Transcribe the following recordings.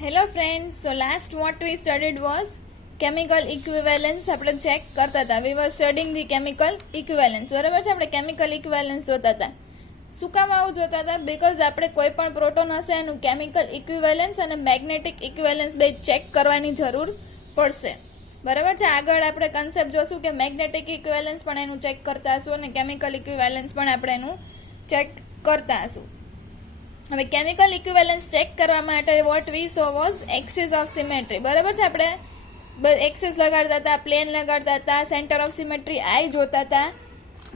Hello friends, so last what we studied was chemical equivalence. આપણે check કરતા હતા. We were studying the chemical equivalence. બરાબર છે, આપણે chemical equivalence જોતા હતા. શું કામ આવું જોતા હતા? બીકોઝ આપણે કોઈ પણ પ્રોટોન હશે એનું chemical equivalence અને magnetic equivalence બે ચેક કરવાની જરૂર પડશે. બરાબર છે, આગળ આપણે કન્સેપ્ટ જોશું કે મેગ્નેટિક ઇક્વિવેલન્સ પણ એનું ચેક કરતા હશું અને કેમિકલ ઇક્વિવેલન્સ પણ આપણે એનું ચેક કરતા હશું. હવે કેમિકલ ઇક્વિવેલન્સ ચેક કરવા માટે what we so was axis of symmetry. બરાબર છે, આપણે એક્સિસ લગાડતા હતા, પ્લેન લગાડતા હતા, સેન્ટર ઓફ સિમેટ્રી આઈ જોતા હતા.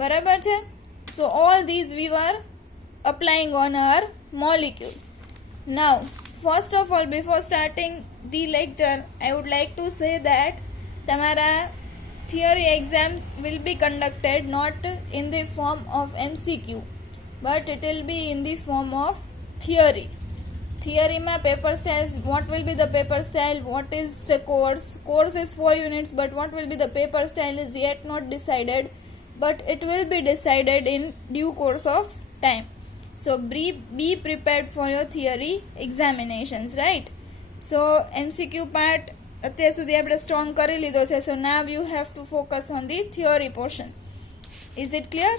બરાબર છે, so all these we were applying on our molecule. Now first of all before starting the lecture I would like to say that તમારા theory exams will be conducted not in the form of MCQ but it will be in the form of theory. Theory paper styles, what will be the paper style, what is the course is 4 units, but what will be the paper style is yet not decided, but it will be decided in due course of time. So be prepared for your theory examinations, right? So MCQ part અત્યાર સુધી આપણે strong કરી લીધો છે. So now you have to focus on the theory portion. Is it clear?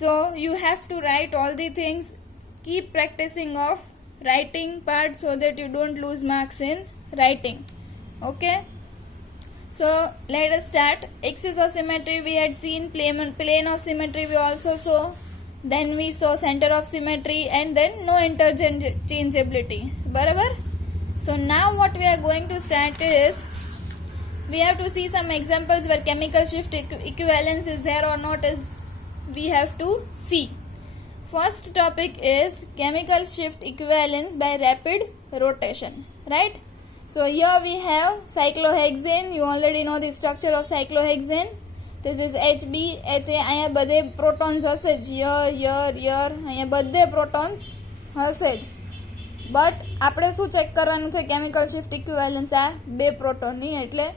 So you have to write all the things. Keep practicing of writing part so that you don't lose marks in writing. Okay, so let us start. Axis of symmetry we had seen, plane of symmetry we also saw, then we saw center of symmetry, and then no interchangeability. Barabar. So now what we are going to start is we have to see some examples where chemical shift equivalence is there or not, is we have to see. First topic is chemical shift equivalence by rapid rotation, right? So here we have cyclohexane. You already know the structure of cyclohexane. This is HB, HA. અહીંયા બધે protons હશે જ. here અહીંયા બધે protons હશે જ. But આપણે શું ચેક કરવાનું છે? કેમિકલ શિફ્ટ ઇક્વિવેલન્સ આ બે પ્રોટોનની, એટલે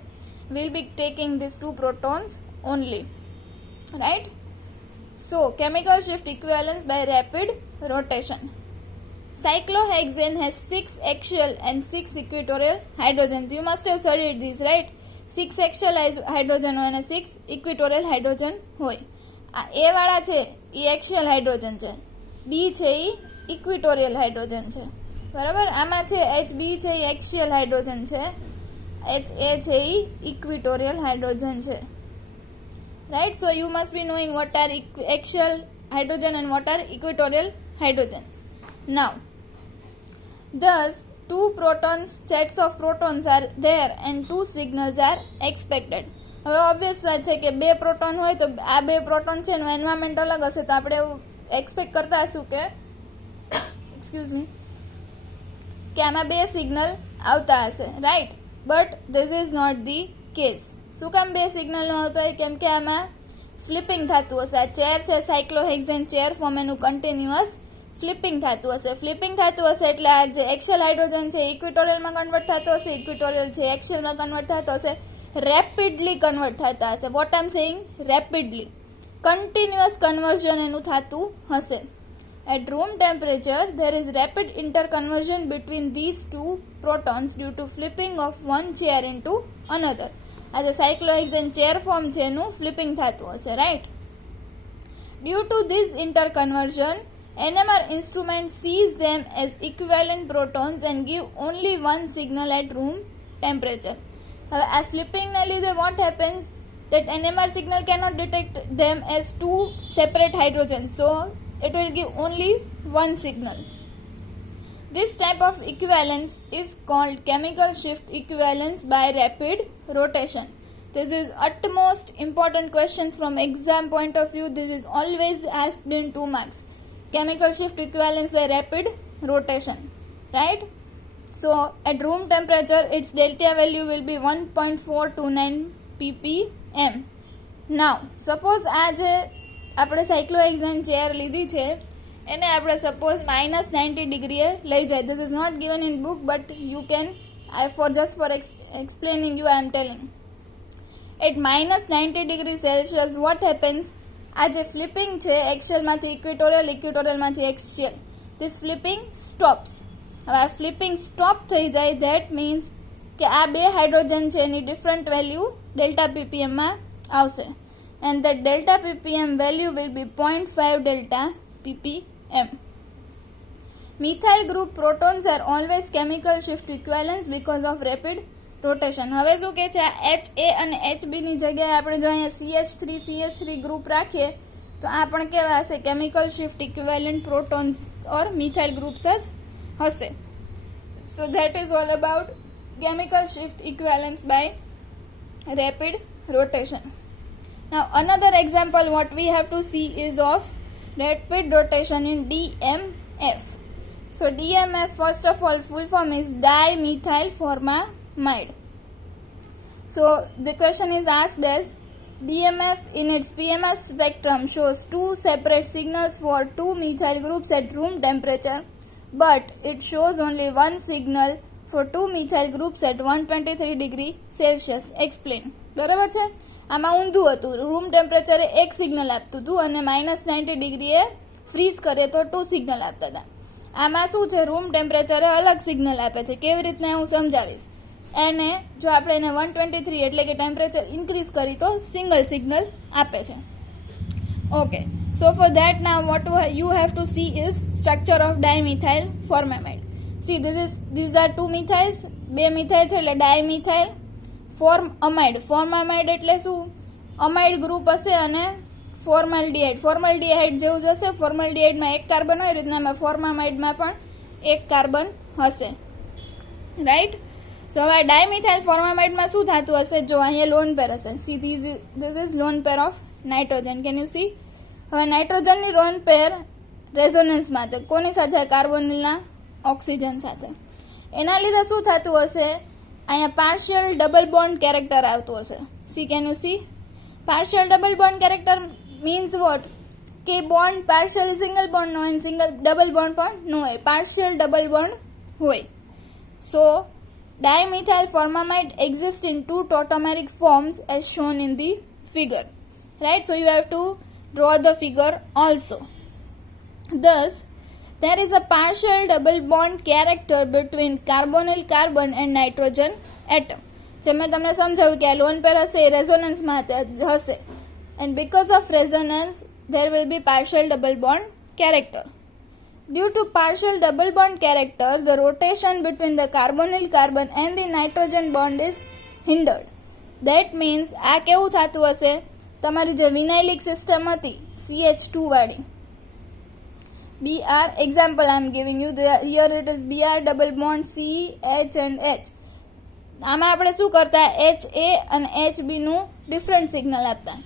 we'll be taking these two protons only, right? So chemical shift equivalence by rapid rotation. Cyclohexane has 6 axial and 6 equatorial hydrogens. You must have studied this, right? 6 axial hydrogen હોય અને 6 equatorial hydrogen હોય. આ A વાળા છે એ axial hydrogen છે, B છે એ equatorial hydrogen છે. બરાબર, આમાં છે HB છે એ axial hydrogen છે, HA છે એ equatorial hydrogen છે. Right, so you must be knowing what are axial hydrogen and what are equatorial hydrogens. Now, thus two protons, sets of protons are there and two signals are expected. હવે obvious વાત છે કે બે proton હોય તો આ બે proton છે એનું એન્વાયરમેન્ટ અલગ હશે, તો આપણે એવું એક્સપેક્ટ કરતા હશું કે એક્સક્યુઝ મી કે આમાં બે સિગ્નલ આવતા હશે, right? But this is not the case. શું કામ બે સિગ્નલ ન આવતો હોય? કેમ કે આમાં ફ્લિપિંગ થતું હશે. આ ચેર છે સાયક્લોહેક્ઝેન ચેર ફોર્મ, એનું કન્ટિન્યુઅસ ફ્લિપિંગ થતું હશે. ફ્લિપિંગ થતું હશે એટલે આ જે એક્સિયલ હાઇડ્રોજન છે ઇક્વિટોરિયલમાં કન્વર્ટ થતો હશે, ઇક્વિટોરિયલ છે એક્સિયલમાં કન્વર્ટ થતો હશે, રેપિડલી કન્વર્ટ થતા હશે. What I am saying? Rapidly continuous conversion એનું થતું હશે. At room temperature, there is rapid interconversion between these two protons due to flipping of one chair into another. As a cyclohexane chair form છે એનું flipping થતું હશે, right? Due to this interconversion, NMR instrument sees them as equivalent protons and give only one signal at room temperature. હવે આ ફ્લિપિંગને લીધે what happens? That NMR signal cannot detect them as two separate hydrogens, so it will give only one signal. This type of equivalence is called chemical shift equivalence by rapid rotation. This is utmost important questions from exam point of view. This is always asked in 2 marks. Chemical shift equivalence by rapid rotation, right? So at room temperature its delta value will be 1.429 ppm. Now suppose as a આપણે cyclohexane chair લીધી છે એને આપણે suppose -90 ડિગ્રીએ લઈ જાય. This is not given in book but you can for explaining you I am telling. At -90 degree celsius what happens? આ જે ફ્લિપિંગ છે એક્સિયલમાંથી ઇક્વિટોરિયલ, ઇક્વિટોરિયલમાંથી એક્સિયલ, ધીસ ફ્લિપિંગ સ્ટોપ્સ. હવે આ ફ્લિપિંગ સ્ટોપ થઈ જાય, ધેટ મીન્સ કે આ બે હાઇડ્રોજન છે એની ડિફરન્ટ વેલ્યુ ડેલ્ટા પીપીએમમાં આવશે, and that delta ppm value will be 0.5 delta ppm. Methyl group protons are always chemical shift equivalence because of rapid rotation. હવે શું કે છે, આ HA અને HB ની જગ્યાએ આપણે જો અહીંયા CH3 ગ્રુપ રાખીએ તો આ પણ કેવા હશે, કેમિકલ શિફ્ટ ઇક્વિવેલન્ટ પ્રોટોન્સ ઓર મિથાઇલ ગ્રુપ્સ જ હશે. So that is all about chemical shift equivalence by rapid rotation. Now another example what we have to see is of rapid rotation in DMF. So DMF, first of all, full form is dimethyl formamide. So the question is asked as DMF in its PMS spectrum shows two separate signals for two methyl groups at room temperature, but it shows only one signal for two methyl groups at 123 degree Celsius. Explain. બરાબર છે, આમાં ઊંધું હતું, room ટેમ્પરેચરે એક signal આપતું હતું અને -90 ડિગ્રીએ fridge કરે તો 2 સિગ્નલ આપતા હતા. આમાં શું છે, રૂમ ટેમ્પરેચરે અલગ સિગ્નલ આપે છે. કેવી રીતના હું સમજાવીશ. એને જો આપણે એને 123 એટલે કે ટેમ્પરેચર ઇન્ક્રીઝ કરી તો સિંગલ સિગ્નલ આપે છે. Okay, so for that now what you have to see is structure of dimethyl formamide. See, these are two methyls, બે મિથાઇલ છે એટલે ડાયમિથાઇલ ફોર્મમાઇડ. ફોર્મમાઇડ એટલે શું, અમાઇડ ગ્રુપ હશે અને ફોર્માલ્ડિહાઇડ જેવું જ હશે. ફોર્માલ્ડિહાઇડમાં એક કાર્બન હોય, રીતના એમાં ફોર્મામાઇડમાં પણ એક કાર્બન હશે, રાઈટ. સો હવે ડાયમિથાઇલ ફોર્મામાઇડમાં શું થતું હશે, જો અહીંયા લોન પેર હશે. See this is lone pair of nitrogen, can you C. હવે નાઇટ્રોજનની લોન પેર રેઝોનન્સમાં છે કોની સાથે, કાર્બોનિલના ઓક્સિજન સાથે. એના લીધે શું થતું હશે, અહીંયા પાર્શિયલ ડબલ બોન્ડ કેરેક્ટર આવતું હશે. C, can you C. Partial double bond character means what, કે બોન્ડ પાર્શિયલ સિંગલ બોન્ડ ન હોય, સિંગલ ડબલ બોન્ડ પણ ન હોય, પાર્શિયલ ડબલ બોન્ડ હોય. સો dimethyl formamide exists in two tautomeric forms as shown in the figure, right. So you have to draw the figure also. Thus there is a partial double bond character between carbonyl carbon and nitrogen atom. જે મેં તમને સમજાવ્યું કે આ lone pair હશે એ રેઝોનન્સમાં હશે, and because of resonance there will be partial double bond character. Due to partial double bond character, the rotation between the carbonyl carbon and the nitrogen bond is hindered. That means આ કેવું થતું હશે, તમારી જે વિનાઇલિક system હતી CH2 વાળી, Br, example I am giving you, here it is Br double bond C, H and H. આમાં આપણે શું કરતા, HA અને HB નું ડિફરન્ટ સિગ્નલ આપતા.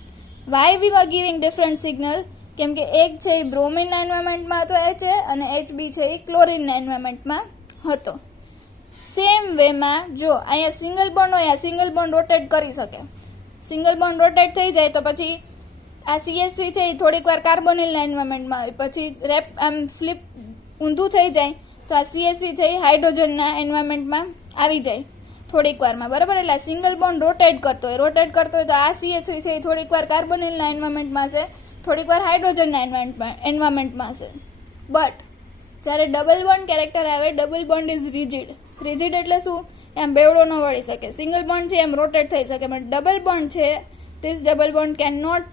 Why we were giving different signal? કેમ કે એક છે એ બ્રોમિનના એન્વાયરમેન્ટમાં હતો HA અને HB છે એ ક્લોરિનના એન્વાયરમેન્ટમાં હતો. સેમ વેમાં જો અહીંયા સિંગલ બોન્ડ હોય, આ સિંગલ બોન્ડ રોટેટ કરી શકે. સિંગલ બોન્ડ રોટેટ થઈ જાય તો પછી આ CH3 છે એ થોડીક વાર કાર્બોનિલના એન્વાયરમેન્ટમાં હોય, પછી આમ ફ્લિપ ઊંધું થઈ જાય તો આ CH3 છે એ હાઇડ્રોજનના એન્વાયરમેન્ટમાં આવી જાય થોડીક વારમાં, બરાબર. એટલે આ સિંગલ બોન્ડ રોટેટ કરતો હોય તો આ CH3 છે એ થોડીક વાર કાર્બોનિલના એન્વાયરમેન્ટમાં છે, થોડીક વાર હાઇડ્રોજનના એન્વાયરમેન્ટમાં હશે. બટ જ્યારે ડબલ બોન્ડ કેરેક્ટર આવે, ડબલ બોન્ડ ઇઝ રિજિડ એટલે શું, એમ બેવડો ન વળી શકે. સિંગલ બોન્ડ છે એમ રોટેટ થઈ શકે, પણ ડબલ બોન્ડ છે this double bond can not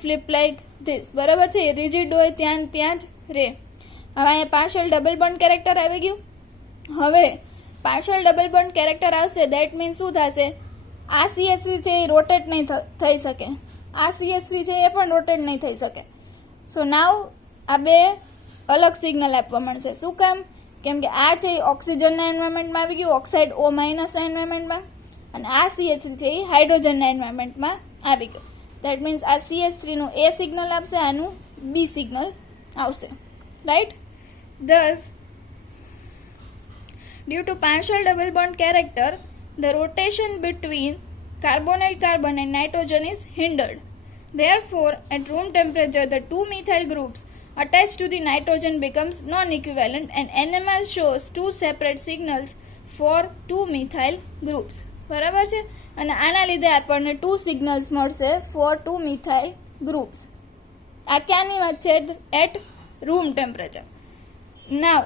flip like this, બરાબર છે. રિજિડ હોય ત્યાં જ રહે. હવે અહીંયા પાર્શિયલ ડબલ બોન્ડ કેરેક્ટર આવી ગયું. હવે પાર્શિયલ ડબલ બોન્ડ કેરેક્ટર આવશે, દેટ મીન્સ શું થશે, આ CH3 છે એ રોટેટ નહીં થઈ શકે, આ CH3 છે એ પણ રોટેટ નહીં થઈ શકે. સો નાવ આ બે અલગ સિગ્નલ આપવા મળશે. શું કામ, કેમ કે આ છે એ ઓક્સિજનના એન્વાયરમેન્ટમાં આવી ગયું, ઓક્સાઇડ O- ના એન્વાયરમેન્ટમાં, અને આ CH3 છે એ હાઇડ્રોજનના એન્વાયરમેન્ટમાં આવી ગયું. દેટ મીન્સ આ CH3 નું A સિગ્નલ આપશે, આનું B સિગ્નલ આવશે, right. Thus due to partial double bond character, the rotation between carbonyl carbon and nitrogen is hindered. Therefore, at room temperature, the two methyl groups attached to the nitrogen becomes non-equivalent, and NMR shows two separate signals for two methyl groups. બરાબર છે, અને આના લીધે આપણને 2 signals મળશે four 2 methyl groups. આ ક્યાંની વાત છે, at room temperature. Now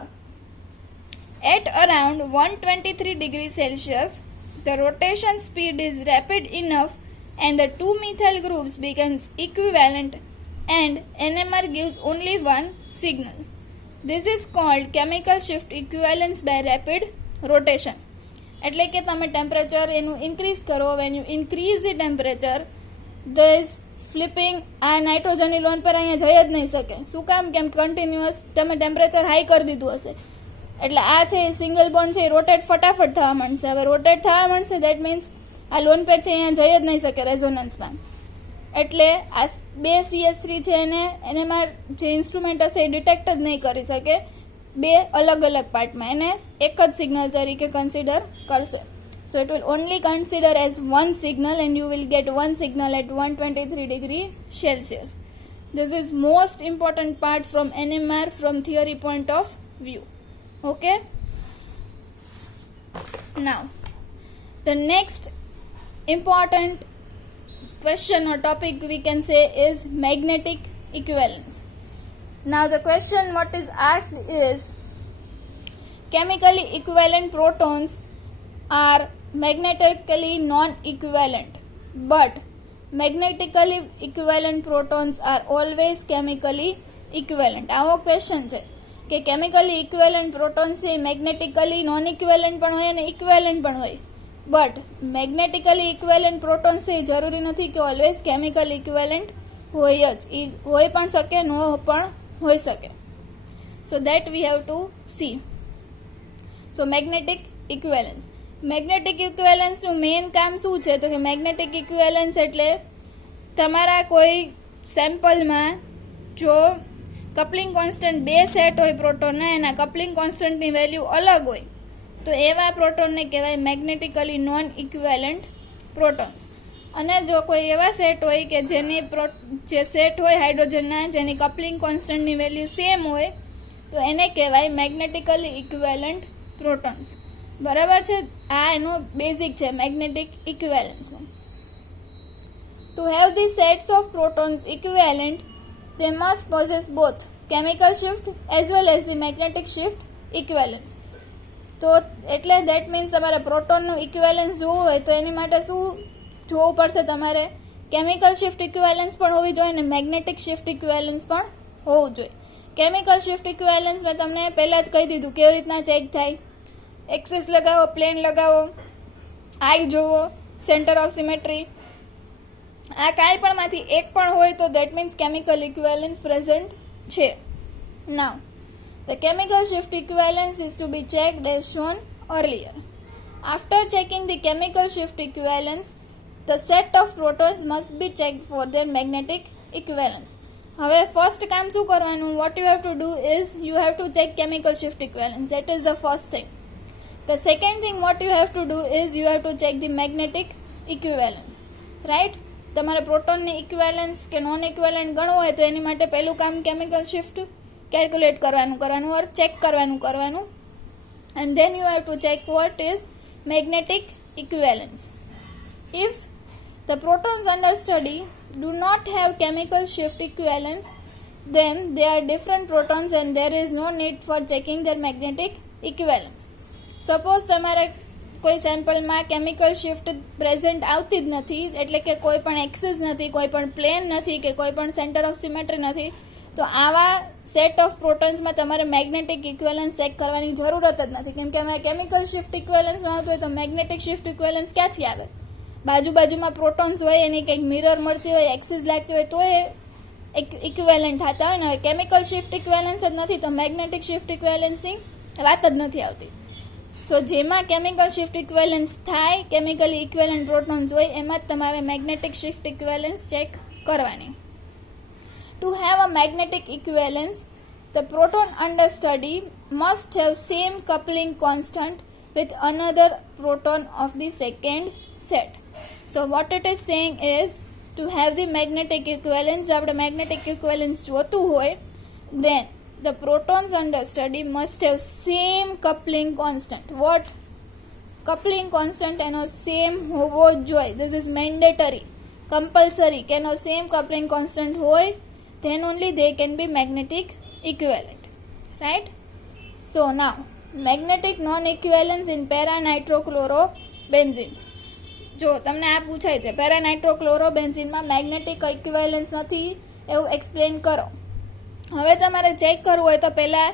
At around 123 degrees Celsius, the rotation speed is rapid enough and the two methyl groups becomes equivalent and NMR gives only one signal. This is called chemical shift equivalence by rapid rotation. એટલે કે તમે temperature એનું increase કરો, when you increase the temperature this flipping આ નાઇટ્રોજનની loan પર અહીંયા જઈ જ નહીં શકે. શું કામ? કેમ કન્ટિન્યુઅસ તમે ટેમ્પરેચર હાઈ કરી દીધું હશે એટલે આ છે સિંગલ બોન્ડ છે રોટેટ ફટાફટ થવા માંડશે. હવે રોટેટ થવા માંડશે દેટ મીન્સ આ લોન પેર છે અહીંયા જઈ જ નહીં શકે રેઝોનન્સમાં. એટલે આ બે CH3 છે એનેમાં જે ઇન્સ્ટ્રુમેન્ટ હશે એ ડિટેક્ટ જ નહીં કરી શકે બે અલગ અલગ પાર્ટમાં, એને એક જ સિગ્નલ તરીકે કન્સિડર કરશે. So it will only consider as one signal and you will get one signal at 123 degree Celsius. This is most important part from NMR from theory point of view. Okay? Now, the next important question or topic we can say is magnetic equivalence. Now the question what is asked is chemically equivalent protons are magnetically non-equivalent, but magnetically equivalent protons are always chemically equivalent. આવો question છે કે chemically equivalent protons છે magnetically non equivalent પણ હોય અને equivalent પણ હોય, but magnetically equivalent protons છે જરૂરી નથી કે ઓલવેઝ કેમિકલ ઇક્વિવેલન્ટ હોય જ, એ હોઈ પણ શકે ન પણ હોઈ શકે. So that we have to see. So magnetic equivalence, magnetic ઇક્વિવેલન્સનું મેઇન કામ શું છે? તો કે મેગ્નેટિક ઇક્વિવેલન્સ એટલે તમારા કોઈ સેમ્પલમાં જો કપલિંગ કોન્સ્ટન્ટ બે સેટ હોય પ્રોટોનના, એના કપલિંગ કોન્સ્ટન્ટની વેલ્યુ અલગ હોય તો એવા પ્રોટોનને કહેવાય મેગ્નેટિકલી નોન ઇક્વિવેલન્ટ પ્રોટોન્સ. અને જો કોઈ એવા સેટ હોય કે જેની જે સેટ હોય હાઇડ્રોજનના જેની કપલિંગ કોન્સ્ટન્ટની વેલ્યુ સેમ હોય તો એને કહેવાય મેગ્નેટિકલી ઇક્વિવેલન્ટ પ્રોટોન્સ. બરાબર છે? આ એનું બેઝિક છે મેગ્નેટિક ઇક્વિવેલન્સનું. To have the sets of protons equivalent they must possess both chemical shift as well as the magnetic shift equivalence. તો એટલે દેટ મીન્સ તમારે પ્રોટોનનું ઇક્વિવેલન્સ જોવું હોય તો એની માટે શું જોવું પડશે? તમારે કેમિકલ શિફ્ટ ઇક્વિવેલન્સ પણ હોવી જોઈએ અને મેગ્નેટિક શિફ્ટ ઇક્વિવેલન્સ પણ હોવું જોઈએ. કેમિકલ શિફ્ટ ઇક્વિવેલન્સ મેં તમને પહેલાં જ કહી દીધું કેવી રીતના ચેક થાય. એક્સિસ લગાવો, પ્લેન લગાવો, આઈ જોવો, સેન્ટર ઓફ સિમેટ્રી, આ કાંઈ પણમાંથી એક પણ હોય તો that means chemical equivalence present છે. નાઉ the chemical shift equivalence is to be checked as shown earlier. After checking the chemical shift equivalence, the set of protons must be checked for their magnetic equivalence. હવે first કામ શું કરવાનું? what you have to do is you have to check chemical shift equivalence. That is the first thing. The second thing what you have to do is you have to check the magnetic equivalence. Right? તમારે પ્રોટોનની equivalence કે non equivalent ગણવું હોય તો એની માટે પહેલું કામ chemical shift calculate કરવાનું ઓર check કરવાનું and then you have to check what is magnetic equivalence. If the protons under study do not have chemical shift equivalence, then they are different protons and there is no need for checking their magnetic equivalence. Suppose તમારે કોઈ સેમ્પલમાં chemical shift present આવતી જ નથી, એટલે કે કોઈ પણ axis નથી, કોઈ પણ પ્લેન નથી કે કોઈ પણ સેન્ટર ઓફ સિમેટ્રી નથી, તો આવા સેટ ઓફ પ્રોટોન્સમાં તમારે મેગ્નેટિક ઇક્વિવેલન્સ ચેક કરવાની જરૂરત જ નથી. કેમ કે અમે કેમિકલ શિફ્ટ ઇક્વિવેલન્સમાં આવતું હોય તો મેગ્નેટિક શિફ્ટ ઇક્વિવેલન્સ ક્યાંથી આવે? બાજુમાં પ્રોટોન્સ હોય, એની કંઈક મિરર મળતી હોય, એક્સિસ લાગતી હોય તો એ ઇક્વિવેલન્ટ થતા હોય ને. હવે કેમિકલ શિફ્ટ ઇક્વિવેલન્સ જ નથી તો મેગ્નેટિક શિફ્ટ ઇક્વિવેલન્સની વાત જ નથી આવતી. સો જેમાં કેમિકલ શિફ્ટ ઇક્વિવેલન્સ થાય, કેમિકલી ઇક્વિવેલન્ટ પ્રોટોન્સ હોય એમાં જ તમારે મેગ્નેટિક શિફ્ટ ઇક્વિવેલન્સ ચેક કરવાની. To have a magnetic equivalence, the proton under study must have same coupling constant with another proton of the second set. So what it is saying is to have the magnetic equivalence, જો આપણે magnetic equivalence જોતું હોય then the protons under study must have same coupling constant. What? Coupling constant એનો same હોવો જોઈએ. This is mandatory, compulsory કે એનો same coupling constant હોય, then only they can be magnetic equivalent. Right? So now magnetic non equivalence in paranitrochlorobenzene. જો તમને આ પૂછાય છે પેરાનાઇટ્રોક્લોરોબેન્ઝીનમાં મેગ્નેટિક ઇક્વિવેલન્સ નથી, એવું એક્સપ્લેન કરો. હવે તમારે ચેક કરવું હોય તો પહેલાં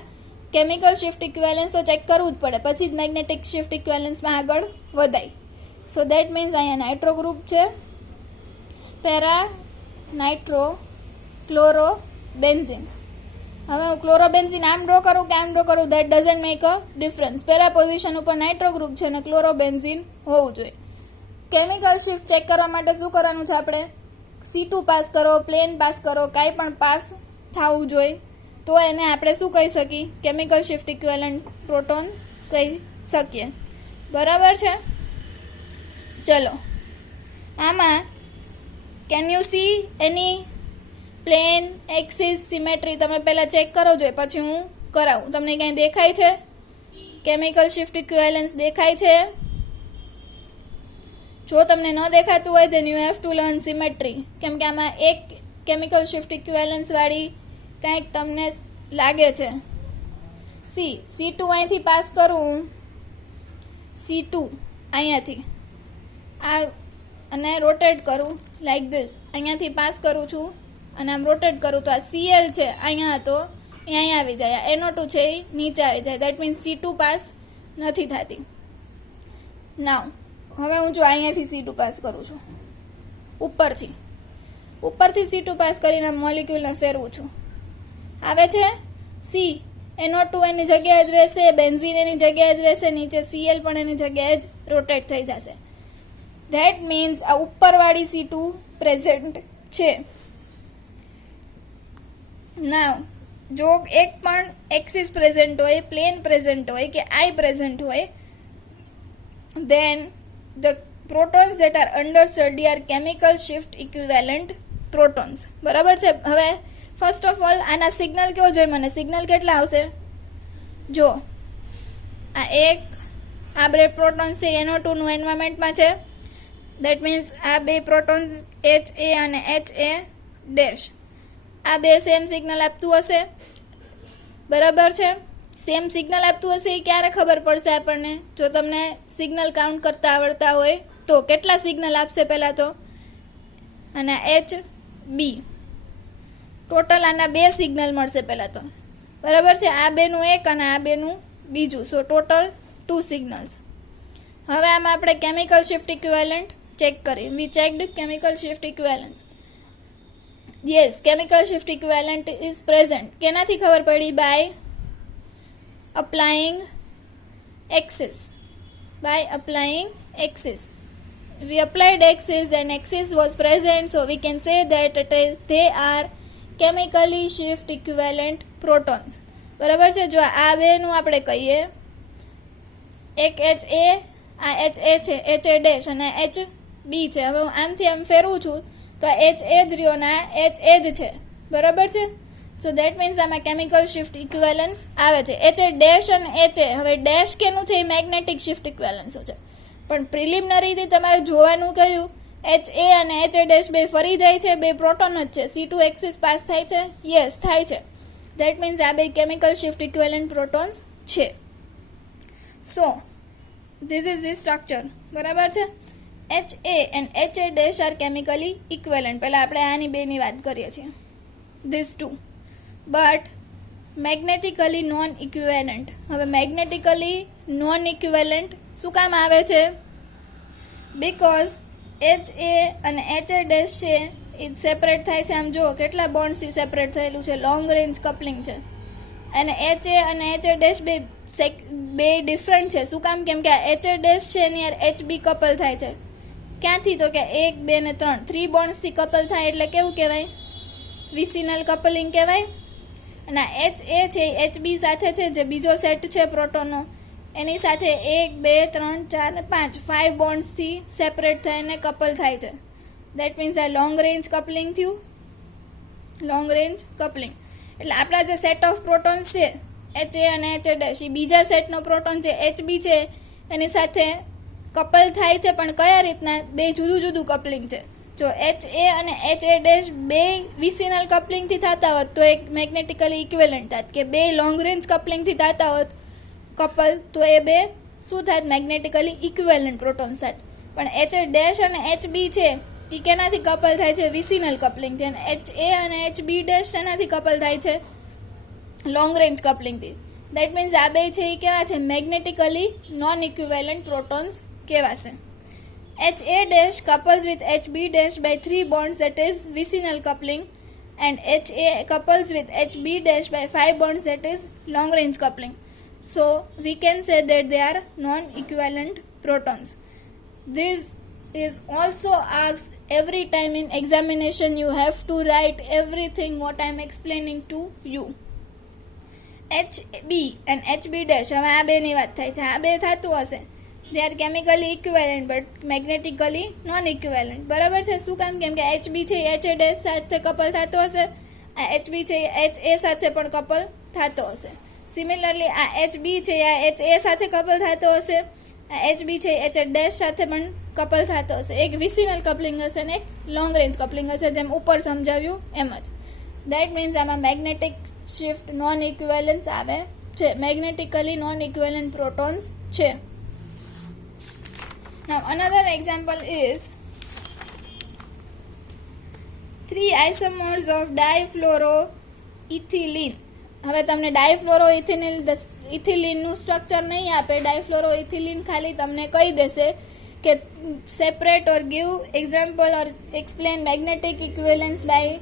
કેમિકલ શિફ્ટ ઇક્વિવેલન્સ તો ચેક કરવું જ પડે, પછી જ મેગ્નેટિક શિફ્ટ ઇક્વિવેલન્સમાં આગળ વધાય. સો દેટ મીન્સ અહીંયા નાઇટ્રો ગ્રુપ છે, પેરાનાઇટ્રોક્લોરોબેન્ઝીન. હવે હું ક્લોરોબેન્ઝીન આમ ડ્રો કરું કે આમ ડ્રો કરું, that doesn't make a difference. Para position ઉપર નાઇટ્રો ગ્રુપ છે અને ક્લોરોબેન્ઝીન હોવું જોઈએ. કેમિકલ શિફ્ટ ચેક કરવા માટે શું કરવાનું છે આપણે? C2 પાસ કરો, પ્લેન પાસ કરો, કાંઈ પણ પાસ થવું જોઈએ, તો એને આપણે શું કહી શકીએ? કેમિકલ શિફ્ટ ઇક્વિવેલન્ટ પ્રોટોન કહી શકીએ. બરાબર છે? ચલો, આમાં can you C any plane axis symmetry? તમે પહેલાં ચેક કરો જોઈએ, પછી હું કરાવું. તમને ક્યાંય દેખાય છે કેમિકલ શિફ્ટ ઇક્વિવેલન્સ? દેખાય છે? જો તમને ન દેખાતું હોય then you have to learn symmetry, કેમ કે આમાં એક કેમિકલ શિફ્ટ ઇક્વિવેલન્સ વાળી કંઈક તમને લાગે છે. C2 અહીંથી પાસ કરું, C2 અહીંયાથી આ અને રોટેટ કરું લાઈક ધીસ, અહીંયાથી પાસ કરું છું અને આમ રોટેટ કરું તો આ Cl છે અહીંયા હતો એ અહીંયા આવી જાય, NO2 છે એ નીચે આવી જાય. દેટ મીન્સ C2 પાસ નથી થતી. નાવ હવે હું જો અહીંયાથી C2 પાસ કરું છું, ઉપરથી C2 પાસ કરીને મોલિક્યુલને ફેરવું છું, આવે છે C, NO2 એની જગ્યાએ જ રહેશે, બેન્ઝીન એની જગ્યાએ જ રહેશે, નીચે Cl પણ એની જગ્યાએ જ રોટેટ થઈ જશે. ધેટ મીન્સ આ ઉપરવાળી C2 પ્રેઝન્ટ છે. નાવ જો એક પણ એક્સિસ પ્રેઝન્ટ હોય, પ્લેન પ્રેઝન્ટ હોય કે આઈ પ્રેઝન્ટ હોય, then the protons that are under study are chemical shift equivalent protons. બરાબર છે? હવે ફર્સ્ટ ઓફ ઓલ આના સિગ્નલ કેવો જોઈએ મને? સિગ્નલ કેટલા આવશે? જો આ એક, આ બે પ્રોટોન્સ છે NO2 નું એન્વાયરમેન્ટમાં છે, દેટ મીન્સ આ બે પ્રોટોન્સ HA અને HA ડેશ, આ બે સેમ સિગ્નલ આપતું હશે. બરાબર છે? સેમ સિગ્નલ આપતું હશે એ ક્યારે ખબર પડશે આપણને? જો તમને સિગ્નલ કાઉન્ટ કરતા આવડતા હોય તો. કેટલા સિગ્નલ આપશે પહેલાં તો? અને HB ટોટલ આના બે સિગ્નલ મળશે પહેલાં તો. બરાબર છે? આ બેનું એક અને આ બેનું બીજું, સો ટોટલ 2 સિગ્નલ્સ. હવે આમાં આપણે કેમિકલ શિફ્ટ ઇક્વિવેલન્ટ ચેક કરીએ. We checked chemical shift equivalence. Yes, chemical shift equivalent is present. કેનાથી ખબર પડી? By applying axis. By applying axis, we applied axis and axis was present, so we can say that they are chemically shift equivalent protons. બરાબર છે? જો આ બેનું આપણે કહીએ, એક HA, આ HA છે, HA ડેશ અને HB છે. હવે હું આમથી આમ ફેરવું છું તો આ HA જ રહ્યો ને આ HA જ છે. બરાબર છે? સો દેટ મીન્સ આમાં કેમિકલ શિફ્ટ ઇક્વિવેલન્સ આવે છે. HA ડેશ અને HA, હવે ડેશ કેનું છે? એ મેગ્નેટિક શિફ્ટ ઇક્વિવેલન્સ છે. પણ પ્રિલિમિનરીથી તમારે જોવાનું કહ્યું, HA અને HA ડેશ બે ફરી જાય છે, બે પ્રોટોન જ છે. C2 એક્સિસ પાસ થાય છે? યસ, થાય છે. દેટ મીન્સ આ બે કેમિકલ શિફ્ટ ઇક્વિવેલન્ટ પ્રોટોન્સ છે. So this is the structure. બરાબર છે? HA and HA dash are chemically equivalent. પહેલાં આપણે આની બેની વાત કરીએ છીએ, this two. But magnetically non equivalent. હવે મેગ્નેટિકલી નોન ઇક્વિવેલન્ટ શું કામ આવે છે? બિકોઝ HA અને HA ડેશ છે એ સેપરેટ થાય છે. આમ જુઓ કેટલા બોન્ડ્સથી સેપરેટ થયેલું છે, લોંગ રેન્જ કપલિંગ છે. અને HA અને HA ડેશ બે ડિફરન્ટ છે. શું કામ? કેમ કે આ HA ડેશ છે એની યાર HB કપલ થાય છે. ક્યાંથી? તો કે 1, 2 ને 3, 3 બોન્ડ્સથી કપલ થાય એટલે કેવું કહેવાય? વિસિનલ કપલિંગ કહેવાય. અને HA છે HB સાથે છે, જે બીજો સેટ છે પ્રોટોનનો, એની સાથે 1, 2, 3, 4 ને 5, 5 બોન્ડ્સથી સેપરેટ થઈને કપલ થાય છે. દેટ મીન્સ આ લોંગ રેન્જ કપલિંગ થયું. લોંગ રેન્જ કપલિંગ એટલે આપણા જે સેટ ઓફ પ્રોટોન્સ છે HA અને HA ડેશ, એ બીજા સેટનો પ્રોટોન છે HB છે એની સાથે કપલ થાય છે. પણ કયા રીતના? બે જુદું જુદું કપલિંગ છે. જો HA અને HA ડેશ બે વિસિનલ કપલિંગથી થતા હોત તો એક મેગ્નેટિકલી ઇક્વિવેલન્ટ થાત, કે બે લોંગ રેન્જ કપલિંગથી થતા હોત કપલ, તો એ બે શું થાય? મેગ્નેટિકલી ઇક્વિવેલન્ટ પ્રોટોન્સ થાય. પણ એચ ડેશ અને એચ બી છે એ કેનાથી કપલ થાય છે? વિસિનલ કપલિંગથી. અને એચ એ અને એચ બી ડેશ શેનાથી કપલ થાય છે? લોંગ રેન્જ કપલિંગથી. દેટ મીન્સ આ બે છે એ કેવા છે? મેગ્નેટિકલી નોન ઇક્વિવેલન્ટ પ્રોટોન્સ કહેવાશે. H A dash couples with H B dash by 3 bonds, that is vicinal coupling, and H A couples with H B dash by 5 bonds, that is long range coupling. So we can say that they are non-equivalent protons. This is also asked every time in examination. You have to write everything what I am explaining to you. H B and H B dash, હવે આ બેની વાત થાય છે. આ બે થતું હશે, they are chemically equivalent but magnetically non equivalent. બરાબર છે? શું કામ? કેમ કે એચ બી છે એચ એ ડેશ સાથે કપલ થતો હશે, આ એચ બી છે એચ એ સાથે પણ કપલ થતો હશે. સિમિલરલી આ એચ બી છે આ એચ એ સાથે કપલ થતો હશે, આ એચ બી છે એચ એ ડેશ સાથે પણ કપલ થતો હશે. એક વિસિનલ કપલિંગ હશે ને એક લોંગ રેન્જ કપલિંગ હશે, જેમ ઉપર સમજાવ્યું એમ જ. દેટ મીન્સ આમાં મેગ્નેટિક શિફ્ટ નોન ઇક્વિવેલન્સ આવે છે, મેગ્નેટિકલી નોન ઇક્વિવેલન્ટ પ્રોટોન્સ છે. Now another example is 3 isomers of difluoroethylene. હવે તમને ડાયફ્લોરોઇથિલિનનું સ્ટ્રક્ચર નહીં આપે, ડાયફ્લોરોઇથિલિન ખાલી તમને કહી દેશે કે separate or give example or explain magnetic equivalence by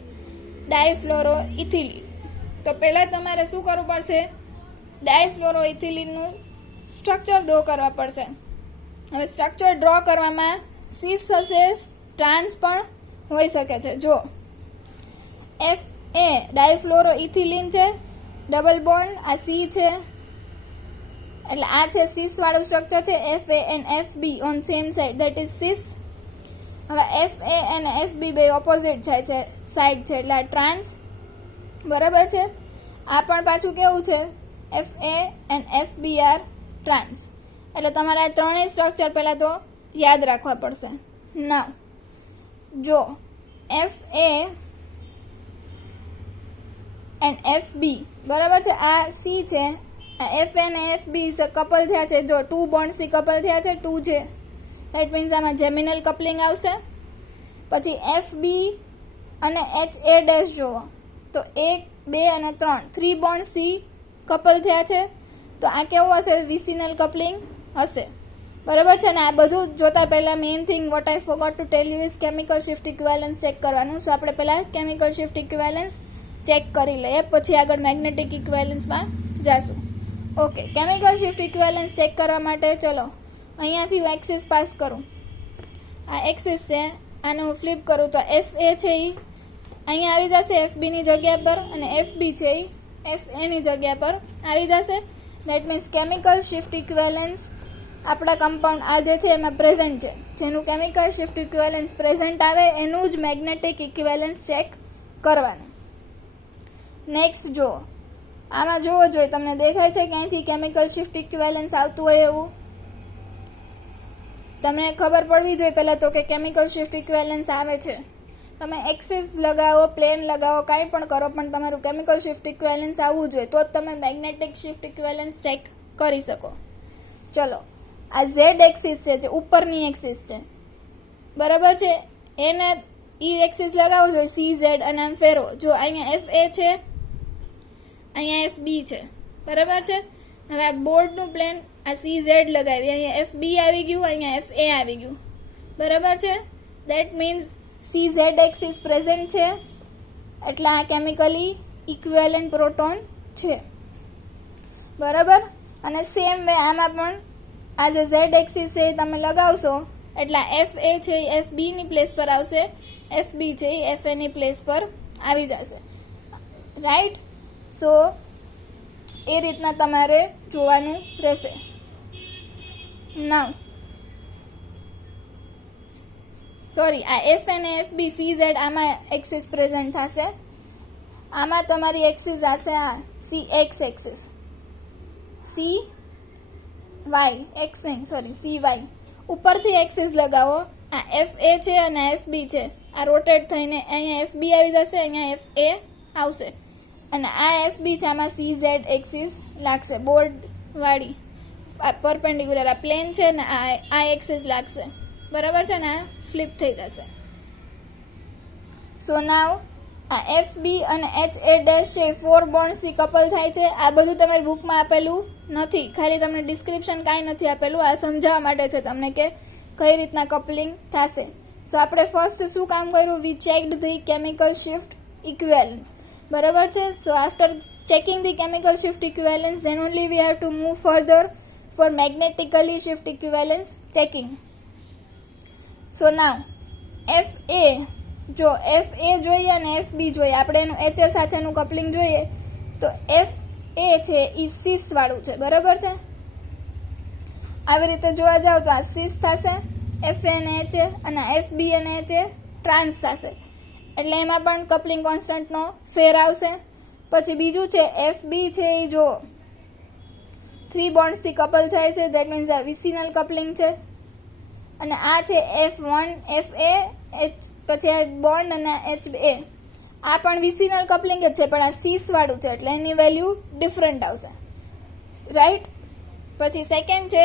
difluoroethylene. તો પહેલાં તમારે શું કરવું પડશે? ડાયફ્લોરોઇથિલિનનું સ્ટ્રક્ચર ડ્રો કરવા પડશે. હવે સ્ટ્રક્ચર ડ્રો કરવામાં સીસ હશે, ટ્રાન્સ પણ હોઈ શકે છે. જો એફ એ ડાયફ્લોરોઇથિલિન છે, ડબલ બોન્ડ, આ સી છે, એટલે આ છે સીસ વાળું સ્ટ્રક્ચર છે. F A and F B on same side, that is cis. હવે એફ એ અને એફ બી બે ઓપોઝિટ જાય છે સાઇડ છે, એટલે આ ટ્રાન્સ. બરાબર છે? આ પણ પાછું કેવું છે? F A and F B are trans. એટલે તમારે આ ત્રણેય સ્ટ્રક્ચર પહેલાં તો યાદ રાખવા પડશે. નાવ જો F A and F B, બરાબર છે, આ સી છે, આ એફ એ અને એફ બી કપલ થયા છે. જો 2 બોન્ડ્સથી કપલ થયા છે, 2 છે, દેટ મીન્સ આમાં જેમિનલ કપલિંગ આવશે. પછી એફ બી અને એચ એ ડેશ જુઓ તો 1, 2 અને 3 બોન્ડ્સથી કપલ થયા છે, તો આ કેવું હશે? વિસિનલ કપલિંગ હશે. બરાબર છે ને? આ બધું જોતા પહેલાં main thing what I forgot to tell you is chemical shift equivalence check કરવાનું. સો આપણે પહેલાં કેમિકલ શિફ્ટ ઇક્વિવેલન્સ ચેક કરી લઈએ, પછી આગળ મેગ્નેટિક ઇક્વિવેલન્સમાં જાશું. Okay, chemical shift equivalence check કરવા માટે ચલો અહીંયાથી હું એક્સિસ પાસ કરું. આ એક્સિસ છે, આને હું ફ્લિપ કરું તો એફ એ છે એ અહીંયા આવી જશે એફ બીની જગ્યા પર, અને એફ બી છે એ એફ એની જગ્યા પર આવી જશે. That means chemical shift equivalence આપણા કમ્પાઉન્ડ આ જે છે એમાં પ્રેઝન્ટ છે. જેનું કેમિકલ શિફ્ટ ઇક્વિવેલન્સ પ્રેઝન્ટ આવે એનું જ મેગ્નેટિક ઇક્વિવેલન્સ ચેક કરવાનું. નેક્સ્ટ જો આમાં જોવો જોઈએ, તમને દેખાય છે કે અહીંથી કેમિકલ શિફ્ટ ઇક્વિવેલન્સ આવતું હોય એવું? તમને ખબર પડવી જોઈએ પહેલાં તો કે કેમિકલ શિફ્ટ ઇક્વિવેલન્સ આવે છે. તમે એક્સિસ લગાવો, પ્લેન લગાવો, કાંઈ પણ કરો, પણ તમારું કેમિકલ શિફ્ટ ઇક્વિવેલન્સ આવવું જોઈએ, તો જ તમે મેગ્નેટિક શિફ્ટ ઇક્વિવેલન્સ ચેક કરી શકો. ચલો આ ઝેડ એક્સિસ છે, જે ઉપરની એક્સિસ છે, બરાબર છે, એને ઈ એક્સિસ લગાવવું જોઈએ સી ઝેડ, અને આમ ફેરવો. જો અહીંયા એફ એ છે, અહીંયા એફ બી છે, બરાબર છે. હવે આ બોર્ડનું પ્લેન આ સી ઝેડ લગાવી, અહીંયા એફ બી આવી ગયું, અહીંયા એફ એ આવી ગયું, બરાબર છે. That means C Z axis present છે, એટલે આ કેમિકલી ઇક્વિવેલન્ટ પ્રોટોન છે, બરાબર. અને સેમ વે આમાં પણ આ જે ઝેડ એક્સિસ છે એ તમે લગાવશો એટલે એફ એ છે એ એફ બીની પ્લેસ પર આવશે, એફ બી છે એ એફ એની પ્લેસ પર આવી જશે, રાઈટ. સો એ રીતના તમારે જોવાનું રહેશે. નાવ સોરી, આ એફ અને એફ બી સી ઝેડ આમાં એક્સિસ પ્રેઝન્ટ થશે, આમાં તમારી એક્સિસ હશે આ C X axis, C Y X નહીં સોરી સી વાય. ઉપરથી એક્સિસ લગાવો, આ એફ એ છે અને એફ બી છે, આ રોટેટ થઈને અહીંયા એફ બી આવી જશે, અહીંયા એફ એ આવશે, અને આ એફ બી છે આમાં સી ઝેડ એક્સિસ લાગશે બોર્ડ વાળી. આ પરપેન્ડિક્યુલર આ પ્લેન છે ને આ એક્સિસ લાગશે, બરાબર છે ને, આ ફ્લિપ થઈ જશે. સો નાવ આ એફ બી અને એચ એ ડેશ છે 4 બોન્ડ્સથી કપલ થાય છે. આ બધું તમારી બુકમાં આપેલું નથી, ખાલી તમને ડિસ્ક્રિપ્શન કાંઈ નથી આપેલું, આ સમજાવવા માટે છે તમને કે કઈ રીતના કપલિંગ થશે. સો આપણે ફર્સ્ટ શું કામ કર્યું, we checked the chemical shift equivalence, બરાબર છે. So after checking the chemical shift equivalence then only we have to move further for magnetically shift equivalence checking. So now F A, જો F એ જોઈએ અને F બી જોઈએ, આપણે એનું H એ સાથેનું coupling જોઈએ તો એફ એ છે એ સીસ વાળું છે, બરાબર છે. આવી રીતે જોવા જાવ તો આ સીસ થશે, એફ એ અને એચ એ, અને એફ બી અને એચ એ ટ્રાન્સ થશે, એટલે એમાં પણ કપલિંગ કોન્સ્ટન્ટનો ફેર આવશે. પછી બીજું છે એફ બી છે એ જો 3 બોન્ડ્સથી કપલ થાય છે, દેટ મીન્સ આ વિસિનલ કપલિંગ છે. અને આ છે F1 FA H, પછી આ બોન્ડ અને HA, આ પણ વિસિનલ કપલિંગ જ છે, પણ આ સીસ વાળું છે એટલે એની વેલ્યુ ડિફરન્ટ આવશે, રાઈટ. પછી સેકન્ડ છે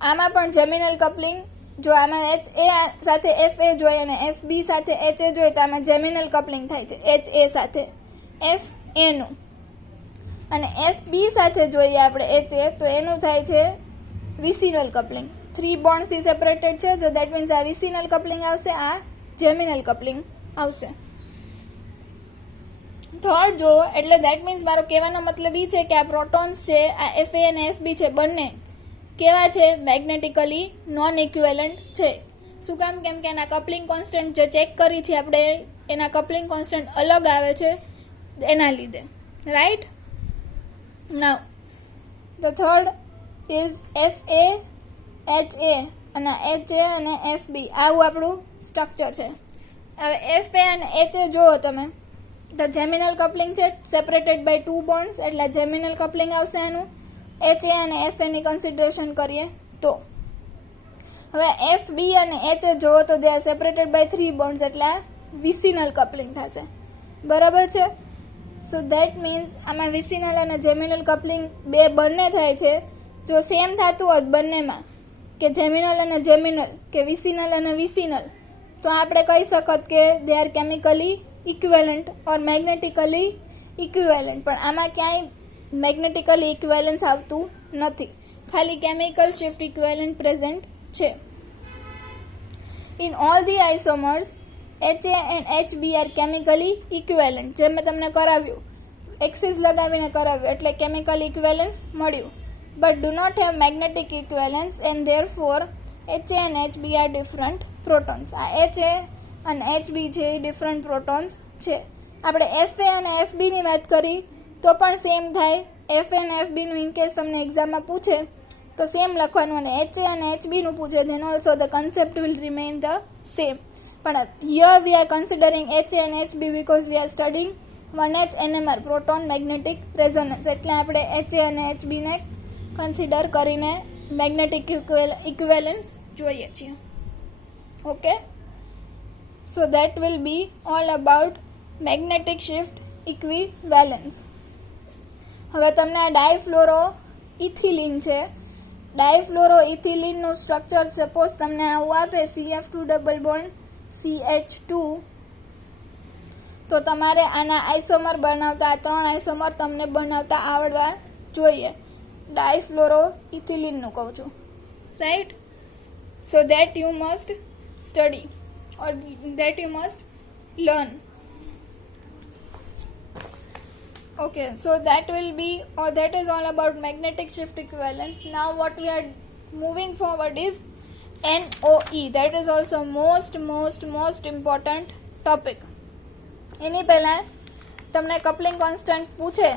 આમાં પણ જેમિનલ કપલિંગ, જો આમાં HA સાથે FA જોઈએ અને FB સાથે HA જોઈએ તો આમાં જેમિનલ કપલિંગ થાય છે HA સાથે FA નું, અને FB સાથે જોઈએ આપણે HA તો એનું થાય છે વિસિનલ કપલિંગ. 3 બોન્ડ્સથી સેપરેટેડ છે, જો દેટ મીન્સ આ વિસિનલ કપલિંગ આવશે, આ જેમિનલ કપલિંગ આવશે. થર્ડ જો એટલે દેટ મીન્સ મારો કહેવાનો મતલબ એ છે કે આ પ્રોટોન્સ છે, આ FA અને FB છે, બંને કેવા છે, મેગ્નેટિકલી નોન ઇક્વિવેલન્ટ છે. શું કામ, કેમ કે એના કપલિંગ કોન્સ્ટન્ટ જે ચેક કરી છે આપણે, એના કપલિંગ કોન્સ્ટન્ટ અલગ આવે છે એના લીધે, right. Now the third is FA HA અને HA અને FB, આવું આપણું સ્ટ્રક્ચર છે. હવે FA અને HA જુઓ તમે તો જેમિનલ કપલિંગ છે, સેપરેટેડ બાય 2 બોન્ડ્સ, એટલે જેમિનલ કપલિંગ આવશે એનું. HA અને FA ની કન્સિડરેશન કરીએ તો હવે FB અને HA જુઓ તો they are separated by 3 bonds, એટલે આ વિસિનલ કપલિંગ થશે, બરાબર છે. સો ધેટ મીન્સ આમાં વિસિનલ અને જેમિનલ કપલિંગ બંને થાય છે. જો સેમ થતું હોત બંનેમાં કે જેમિનલ અને જેમિનલ કે વિસિનલ અને વિસિનલ, તો આપણે કહી શકત કે they are chemically equivalent or magnetically equivalent, પણ આમાં ક્યાંય મેગ્નેટિકલી ઇક્વિવેલન્સ આવતું નથી, ખાલી કેમિકલ શિફ્ટ ઇક્વિવેલન્ટ પ્રેઝન્ટ છે. In all the isomers HA and HB are chemically equivalent, જે મેં તમને કરાવ્યું, એક્સિસ લગાવીને કરાવ્યું એટલે કેમિકલ ઇક્વિવેલન્સ મળ્યું. But do not have magnetic equivalence and therefore HA and HB are different protons. આ HA અને HB છે એ ડિફરન્ટ પ્રોટોન્સ છે. આપણે FA અને FB ની વાત કરી તો પણ સેમ થાય. FA અને FB નું ઇનકેસ તમને એક્ઝામમાં પૂછે તો સેમ લખવાનું, અને HA અને HB નું પૂછે then also the concept will remain the same. પણ here we are considering HA and HB because we are studying 1H NMR proton magnetic resonance, એટલે આપણે HA અને HB ને કન્સિડર કરીને મેગ્નેટિક ઇક્વિવેલન્સ જોઈએ છીએ. Okay, so that will be all about magnetic shift equivalence. હવે તમને આ ડાયફ્લોરો ઇથિલિન છે, ડાયફ્લોરો ઇથિલિનનું સ્ટ્રક્ચર સપોઝ તમને આવું આપે CF2 ડબલ બોન્ડ CH2, તો તમારે આના આઇસોમર બનાવતા, આ 3 આઇસોમર તમને બનાવતા આવડવા જોઈએ. ડાયફ્લોરો ઇથિલિનનું કહું છું, right. So that you must study or that you must learn. Okay, so that will be, or that is all about magnetic shift equivalence. Now what we are moving forward is NOE. That is also most important topic. એની પહેલા તમને coupling constant પૂછે,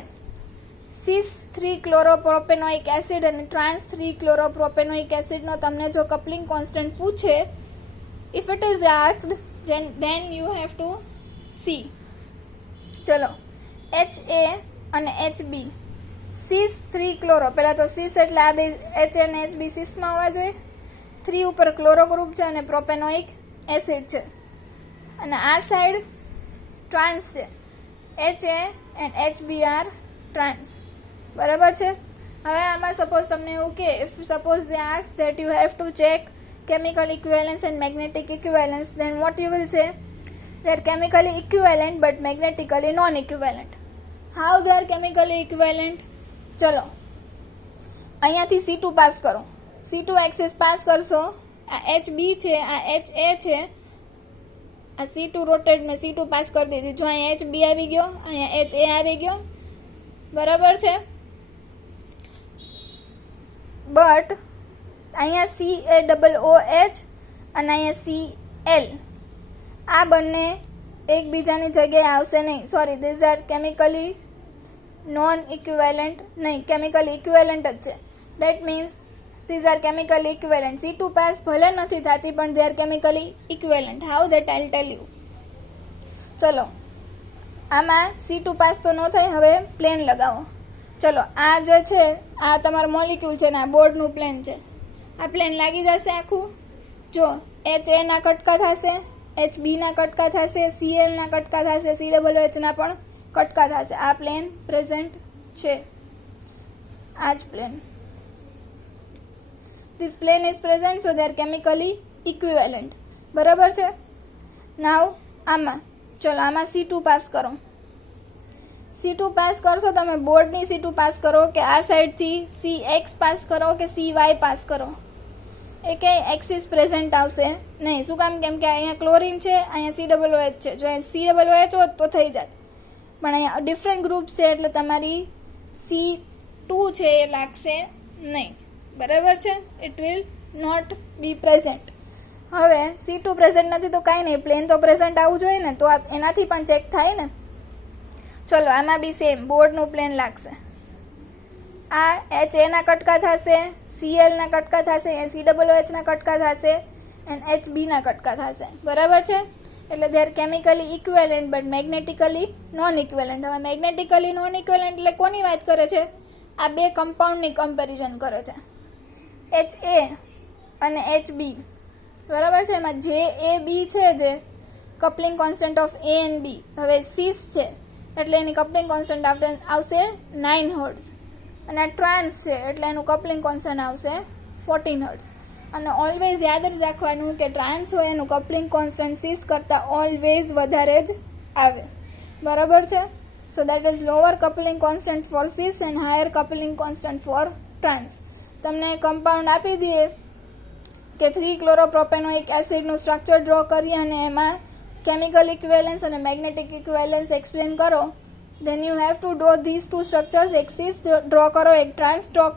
સીસ 3 ક્લોરોપ્રોપેનોઇક acid અને trans 3 ક્લોરોપ્રોપેનોઇક એસિડનો તમને જો coupling constant પૂછે, if it is asked then you have to see. ચલો, HA અને HB, સીસ 3 chloro, પહેલાં તો સીસ એટલે આ બે HA અને HB સીસમાં હોવા જોઈએ. 3 ઉપર ક્લોરો ગ્રુપ છે અને પ્રોપેનોઇક એસિડ છે, અને આ સાઈડ ટ્રાન્સ છે, HA and HB are trans, બરાબર છે. હવે આમાં સપોઝ તમને એવું કે if suppose they ask that you have to check chemical equivalence and magnetic equivalence, then what you will say? They are chemically equivalent but magnetically non-equivalent. How they are chemically equivalent? ચલો અહીંયાથી C2 pass કરો, C2 axis pass કરશો, આ HB છે, આ HA છે, આ C2 rotate મેં C2 પાસ કરી દીધી. જો અહીંયા HB આવી ગયો, અહીંયા HA આવી ગયો, બરાબર છે. બટ અહીંયા CaOH અને અહીંયા Cl આ બંને એકબીજાની જગ્યાએ આવશે નહીં. Sorry, these are chemically non equivalent નહીં, કેમિકલી ઇક્વિવેલન્ટ જ છે. That means these are chemically equivalent. C2 pass ભલે નથી થતી પણ they are chemically equivalent. How that I tell you. ચલો આમાં C2 પાસ તો ન થાય, હવે પ્લેન લગાવો. ચલો આ જે છે આ તમારો મોલિક્યુલ છે ને આ બોર્ડનું પ્લેન છે. આ પ્લેન લાગી જશે આખું. જો HA ના કટકા થશે, HB ના કટકા થશે, Cl ના કટકા થશે, COH ના પણ કટકા થશે. આ પ્લેન પ્રેઝન્ટ છે, આ જ plane. This plane is present, so they are chemically equivalent. બરાબર છે. નાવ આમાં ચલો આમાં C2 પાસ કરો. C2 પાસ કરશો તમે, બોર્ડની C2 પાસ કરો કે આ સાઈડથી CX પાસ કરો કે CY પાસ કરો, એ કંઈ એક્સિસ પ્રેઝન્ટ આવશે નહીં. શું કામ? કેમ કે અહીંયા ક્લોરીન છે, અહીંયા COH છે. જો અહીંયા COH હોત તો થઈ જાત, પણ અહીંયા ડિફરન્ટ ગ્રુપ છે એટલે તમારી C2 છે એ લાગશે નહીં. બરાબર છે. It will not be present. હવે C2 પ્રેઝન્ટ નથી તો કાંઈ નહીં, પ્લેન તો પ્રેઝન્ટ આવવું જોઈએ ને, તો એનાથી પણ ચેક થાય ને. ચલો આમાં બી સેમ બોર્ડનું પ્લેન લાગશે. આ HA ના કટકા થશે, Cl ના કટકા થશે, COH ના કટકા થશે એન્ડ HB ના કટકા થશે. બરાબર છે. એટલે they are chemically equivalent but magnetically non equivalent. હવે મેગ્નેટિકલી નોન ઇક્વિવેલન્ટ એટલે કોની વાત કરે છે? આ બે કમ્પાઉન્ડની કમ્પેરિઝન કરે છે, HA અને HB. બરાબર છે. એમાં JAB છે જે coupling constant of A and B. હવે સિસ છે એટલે એની કપલિંગ કોન્સ્ટન્ટ આવશે 9 હર્ટ્ઝ, અને આ ટ્રાન્સ છે એટલે એનું કપલિંગ કોન્સ્ટન્ટ આવશે 14 હર્ટ્ઝ. અને ઓલવેઝ યાદ જ રાખવાનું કે ટ્રાન્સ હોય એનું કપલિંગ કોન્સ્ટન્ટ સિસ કરતાં ઓલવેઝ વધારે જ આવે. બરાબર છે. So that is lower coupling constant for cis and higher coupling constant for trans. તમને કમ્પાઉન્ડ આપી દઈએ કે 3-ક્લોરોપ્રોપેનોઇક એસિડનું સ્ટ્રક્ચર ડ્રો કરીએ અને એમાં chemical equivalence અને magnetic equivalence explain કરો, then you have to draw these two structures. એક cis ડ્રો કરો, એક ટ્રાન્સ ડ્રો